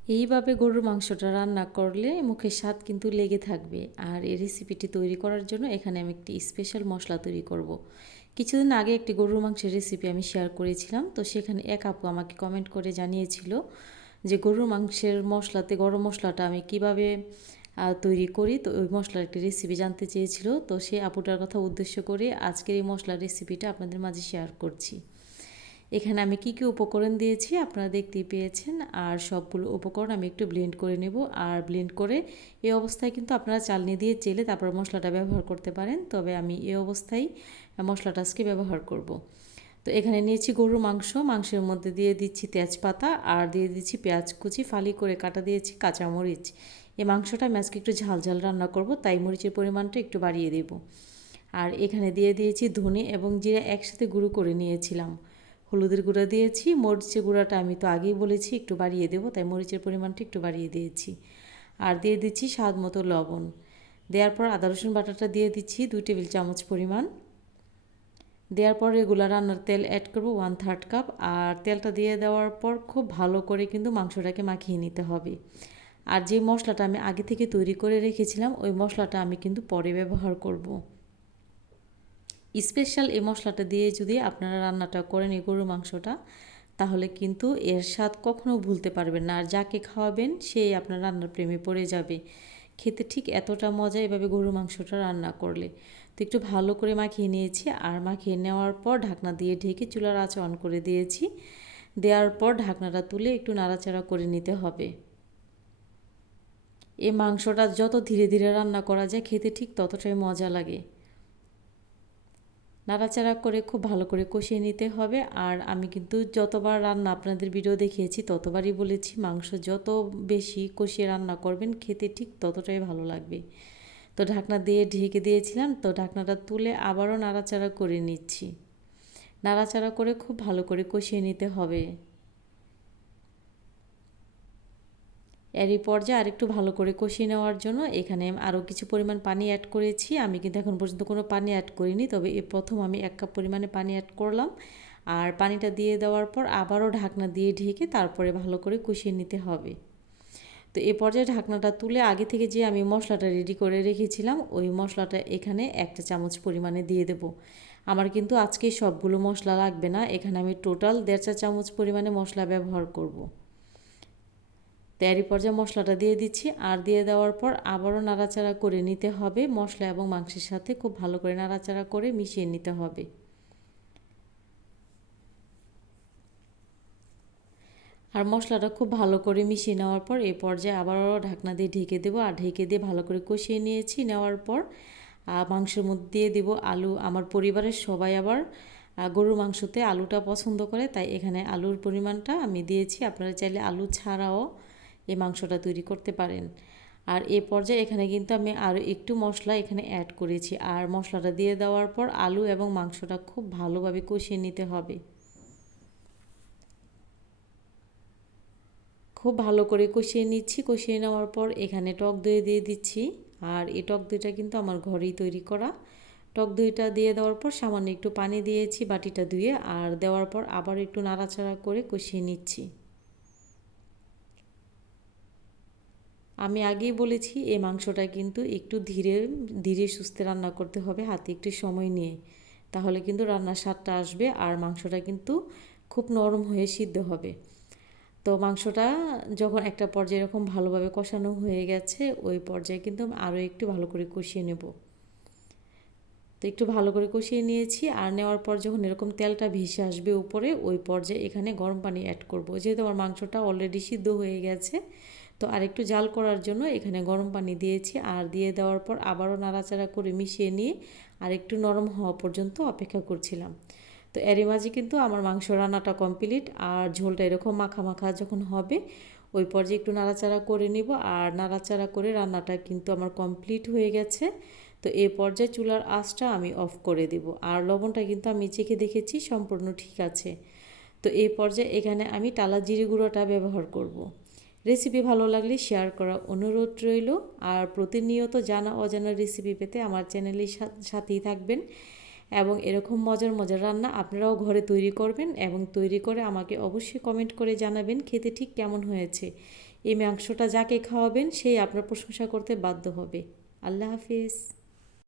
এইভাবে গরুর মাংসটা রান্না করলে মুখের স্বাদ কিন্তু লেগে থাকবে। আর এই রেসিপিটি তৈরি করার জন্য এখানে আমি একটি স্পেশাল মশলা তৈরি করব। কিছুদিন আগে একটি গরুর মাংসের রেসিপি আমি শেয়ার করেছিলাম, তো সেখানে এক আপু আমাকে কমেন্ট করে জানিয়েছিল যে গরুর মাংসের মশলাতে গরম মশলাটা আমি কীভাবে তৈরি করি। তো ওই মশলার একটি রেসিপি জানতে চেয়েছিল, তো সেই আপুটার কথা উদ্দেশ্য করে আজকের এই মশলার রেসিপিটা আপনাদের মাঝে শেয়ার করছি। এখানে আমি কি কি উপকরণ দিয়েছি আপনারা দেখতেই পেয়েছেন। আর সবগুলো উপকরণ আমি একটু ব্লেন্ড করে নেব। আর ব্লেন্ড করে এই অবস্থায় কিন্তু আপনারা চালনি দিয়ে চেলে তারপর মশলাটা ব্যবহার করতে পারেন। তবে আমি এই অবস্থায় মশলাটা আজকে ব্যবহার করব। তো এখানে নিয়েছি গরুর মাংস। মাংসের মধ্যে দিয়ে দিচ্ছি তেজপাতা আর দিয়ে দিচ্ছি পেঁয়াজ কুচি। ফালি করে কাটা দিয়েছি কাঁচামরিচ। এই মাংসটা আমি আজকে একটু ঝাল ঝাল রান্না করব, তাই মরিচের পরিমাণটা একটু বাড়িয়ে দেব। আর এখানে দিয়ে দিয়েছি ধনে এবং জিরা একসাথে গুঁড়ো করে নিয়েছিলাম। হলুদের গুঁড়া দিয়েছি, মরিচের গুঁড়াটা আমি তো আগেই বলেছি, একটু বাড়িয়ে দেবো, তাই মরিচের পরিমাণটা একটু বাড়িয়ে দিয়েছি। আর দিয়ে দিচ্ছি স্বাদ মতো লবণ। দেওয়ার পর আদা, রসুন বাটাটা দিয়ে দিচ্ছি দুই টেবিল চামচ পরিমাণ। দেওয়ার পর রেগুলার রান্নার তেল অ্যাড করব ওয়ান থার্ড কাপ আর তেলটা দিয়ে দেওয়ার পর খুব ভালো করে কিন্তু মাংসটাকে মাখিয়ে নিতে হবে। আর যে মশলাটা আমি আগে থেকে তৈরি করে রেখেছিলাম, ওই মশলাটা আমি কিন্তু পরে ব্যবহার করব। স্পেশাল এই মশলাটা দিয়ে যদি আপনারা রান্নাটা করেন এই গরুর মাংসটা, তাহলে কিন্তু এর স্বাদ কখনো ভুলতে পারবেন না। আর যাকে খাওয়াবেন সেই আপনার রান্নার প্রেমে পড়ে যাবে। খেতে ঠিক এতটা মজা এভাবে গরুর মাংসটা রান্না করলে। তো একটু ভালো করে মাখিয়ে নিয়েছি। আর মাখিয়ে নেওয়ার পর ঢাকনা দিয়ে ঢেকে চুলার আঁচ অন করে দিয়েছি। দেওয়ার পর ঢাকনাটা তুলে একটু নাড়াচাড়া করে নিতে হবে। এই মাংসটা যত ধীরে ধীরে রান্না করা যায়, খেতে ঠিক ততটাই মজা লাগে। নাড়াচাড়া করে খুব ভালো করে কষিয়ে নিতে হবে। আর আমি কিন্তু যতবার রান্না আপনাদের ভিডিও দেখিয়েছি, ততবারই বলেছি, মাংস যত বেশি কষিয়ে রান্না করবেন, খেতে ঠিক ততটাই ভালো লাগবে। তো ঢাকনা দিয়ে ঢেকে দিয়েছিলাম, তো ঢাকনাটা তুলে আবারও নাড়াচাড়া করে নিচ্ছি। নাড়াচাড়া করে খুব ভালো করে কষিয়ে নিতে হবে। এরই পর্যায়ে আরেকটু ভালো করে কষিয়ে নেওয়ার জন্য এখানে আরও কিছু পরিমাণ পানি অ্যাড করেছি। আমি কিন্তু এখন পর্যন্ত কোনো পানি অ্যাড করিনি, তবে এ প্রথম আমি এক কাপ পরিমাণে পানি অ্যাড করলাম। আর পানিটা দিয়ে দেওয়ার পর আবারও ঢাকনা দিয়ে ঢেকে তারপরে ভালো করে কষিয়ে নিতে হবে। তো এ পর্যায়ে ঢাকনাটা তুলে আগে থেকে যে আমি মশলাটা রেডি করে রেখেছিলাম, ওই মশলাটা এখানে একটা চামচ পরিমাণে দিয়ে দেব। আমার কিন্তু আজকে সবগুলো মশলা লাগবে না, এখানে আমি টোটাল দেড় চা চামচ পরিমাণে মশলা ব্যবহার করব। তৈরি পর্যায়ে মশলাটা দিয়ে দিচ্ছি। আর দিয়ে দেওয়ার পর আবারও নাড়াচাড়া করে নিতে হবে। মশলা এবং মাংসের সাথে খুব ভালো করে নাড়াচাড়া করে মিশিয়ে নিতে হবে। আর মশলাটা খুব ভালো করে মিশিয়ে নেওয়ার পর এই পর্যায়ে আবারও ঢাকনা দিয়ে ঢেকে দেবো। আর ঢেকে দিয়ে ভালো করে কষিয়ে নিয়েছি। নেওয়ার পর মাংসের মধ্যে দিয়ে দেবো আলু। আমার পরিবারের সবাই আবার গরুর মাংসতে আলুটা পছন্দ করে। তাই এখানে আলুর পরিমাণটা আমি দিয়েছি। আপনারা চাইলে আলু ছাড়াও এই মাংসটা তৈরি করতে পারেন। আর এ পর্যায়ে এখানে কিন্তু আমি আরও একটু মশলা এখানে অ্যাড করেছি। আর মশলাটা দিয়ে দেওয়ার পর আলু এবং মাংসটা খুব ভালোভাবে কষিয়ে নিতে হবে। খুব ভালো করে কষিয়ে নিচ্ছি। কষিয়ে নেওয়ার পর এখানে টক দই দিয়ে দিচ্ছি। আর এই টক দইটা কিন্তু আমার ঘরেই তৈরি করা। টক দইটা দিয়ে দেওয়ার পর সামান্য একটু পানি দিয়েছি বাটিটা ধুয়ে। আর দেওয়ার পর আবার একটু নাড়াচাড়া করে কষিয়ে নিচ্ছি। আমি আগেই বলেছি, এই মাংসটা কিন্তু একটু ধীরে ধীরে সুস্থে রান্না করতে হবে, হাতে একটু সময় নিয়ে। তাহলে কিন্তু রান্নার স্বাদটা আসবে আর মাংসটা কিন্তু খুব নরম হয়ে সিদ্ধ হবে। তো মাংসটা যখন একটা পর্যায়ে এরকম ভালোভাবে কষানো হয়ে গেছে, ওই পর্যায়ে কিন্তু আরও একটু ভালো করে কষিয়ে নেব। তো একটু ভালো করে কষিয়ে নিয়েছি, আর নেওয়ার পর যখন এরকম তেলটা ভেসে আসবে উপরে, ওই পর্যায়ে এখানে গরম পানি অ্যাড করব। যেহেতু আমার মাংসটা অলরেডি সিদ্ধ হয়ে গেছে তো আরেকটু জাল করার জন্য এখানে গরম পানি দিয়েছি। আর দিয়ে দেওয়ার পর আবারও নাড়াচাড়া করে মিশিয়ে নিয়ে আর একটু নরম হওয়া পর্যন্ত অপেক্ষা করছিলাম। তো এরই মাঝে কিন্তু আমার মাংস রান্নাটা কমপ্লিট আর ঝোলটা এরকম মাখা মাখা যখন হবে, ওই পর্যায়ে একটু নাড়াচাড়া করে নিব। আর নাড়াচাড়া করে রান্নাটা কিন্তু আমার কমপ্লিট হয়ে গেছে। তো এ পর্যায়ে চুলার আঁচটা আমি অফ করে দেব। আর লবণটা কিন্তু আমি চেখে দেখেছি, সম্পূর্ণ ঠিক আছে। তো এই পর্যায়ে এখানে আমি টালা জিরে গুঁড়োটা ব্যবহার করব। রেসিপি ভালো লাগলে শেয়ার করা অনুরোধ রইল। আর প্রতিনিয়ত জানা অজানা রেসিপি পেতে আমার চ্যানেলের সাথেই থাকবেন। এবং এরকম মজার মজার রান্না আপনারাও ঘরে তৈরি করবেন এবং তৈরি করে আমাকে অবশ্যই কমেন্ট করে জানাবেন খেতে ঠিক কেমন হয়েছে। এই মাংসটা যাকে খাওয়াবেন, সেই আপনার প্রশংসা করতে বাধ্য হবে। আল্লাহ হাফিজ।